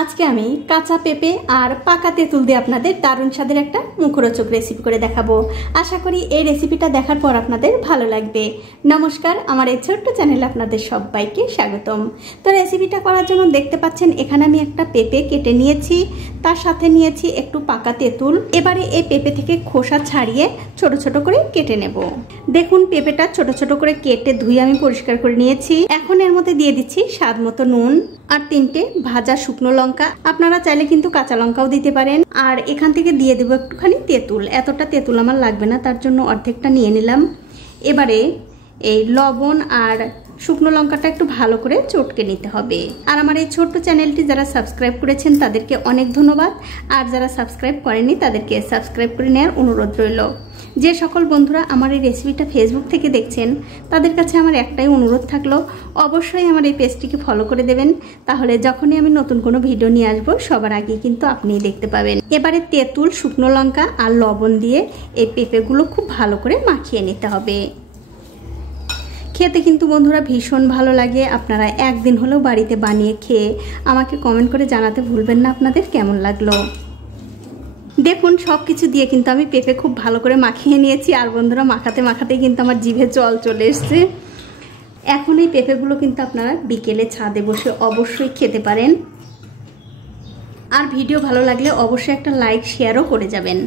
আজকে আমি কাঁচা পেঁপে আর পাকা তেঁতুল দিয়ে আপনাদের দারুণ স্বাদের একটা মুখরোচক রেসিপি করে দেখাবো। আশা করি এই রেসিপিটা দেখার পর আপনাদের ভালো লাগবে। নমস্কার, আমার এই ছোট্ট চ্যানেলে আপনাদের সবাইকে স্বাগতম। তো রেসিপিটা করার জন্য দেখতে পাচ্ছেন এখানে আমি একটা পেঁপে কেটে নিয়েছি, তার সাথে নিয়েছি একটু পাকা তেঁতুল। এবারে এই পেঁপে থেকে খোসা ছাড়িয়ে ছোট ছোট করে কেটে নেব। দেখুন পেঁপেটা ছোট ছোট করে কেটে ধুয়ে আমি পরিষ্কার করে নিয়েছি। এখন এর মধ্যে দিয়ে দিচ্ছি স্বাদ মতো নুন আর 3টে ভাজা শুকনো লঙ্কা। আপনারা চাইলে কিন্তু কাঁচা লঙ্কাও দিতে পারেন। আর এখান থেকে দিয়ে দেবো একটুখানি তেঁতুল। এতটা তেঁতুল আমার লাগবে না, তার জন্য অর্ধেকটা নিয়ে নিলাম। এবারে এই লবণ আর শুকনো লঙ্কাটা একটু ভালো করে চটকে নিতে হবে। আর আমার এই ছোট্ট চ্যানেলটি যারা সাবস্ক্রাইব করেছেন তাদেরকে অনেক ধন্যবাদ, আর যারা সাবস্ক্রাইব করেনি তাদেরকে সাবস্ক্রাইব করে নেওয়ার অনুরোধ রইল। যে সকল বন্ধুরা আমার এই রেসিপিটা ফেসবুক থেকে দেখছেন তাদের কাছে আমার একটাই অনুরোধ থাকলো, অবশ্যই আমার এই পেজটিকে ফলো করে দেবেন। তাহলে যখনই আমি নতুন কোনো ভিডিও নিয়ে আসবো সবার আগে কিন্তু আপনিই দেখতে পাবেন। এবারে তেঁতুল, শুকনো লঙ্কা আর লবণ দিয়ে এই পেঁপেগুলো খুব ভালো করে মাখিয়ে নিতে হবে। খেতে কিন্তু বন্ধুরা ভীষণ ভালো লাগে। আপনারা একদিন হলেও বাড়িতে বানিয়ে খেয়ে আমাকে কমেন্ট করে জানাতে ভুলবেন না আপনাদের কেমন লাগলো। দেখুন সব কিছু দিয়ে কিন্তু আমি পেঁপে খুব ভালো করে মাখিয়ে নিয়েছি। আর বন্ধুরা মাখাতে মাখাতেই কিন্তু আমার জিভে জল চলে এসছে। এখন এই পেঁপেগুলো কিন্তু আপনারা বিকেলে ছাদে বসে অবশ্যই খেতে পারেন। আর ভিডিও ভালো লাগলে অবশ্যই একটা লাইক শেয়ারও করে যাবেন।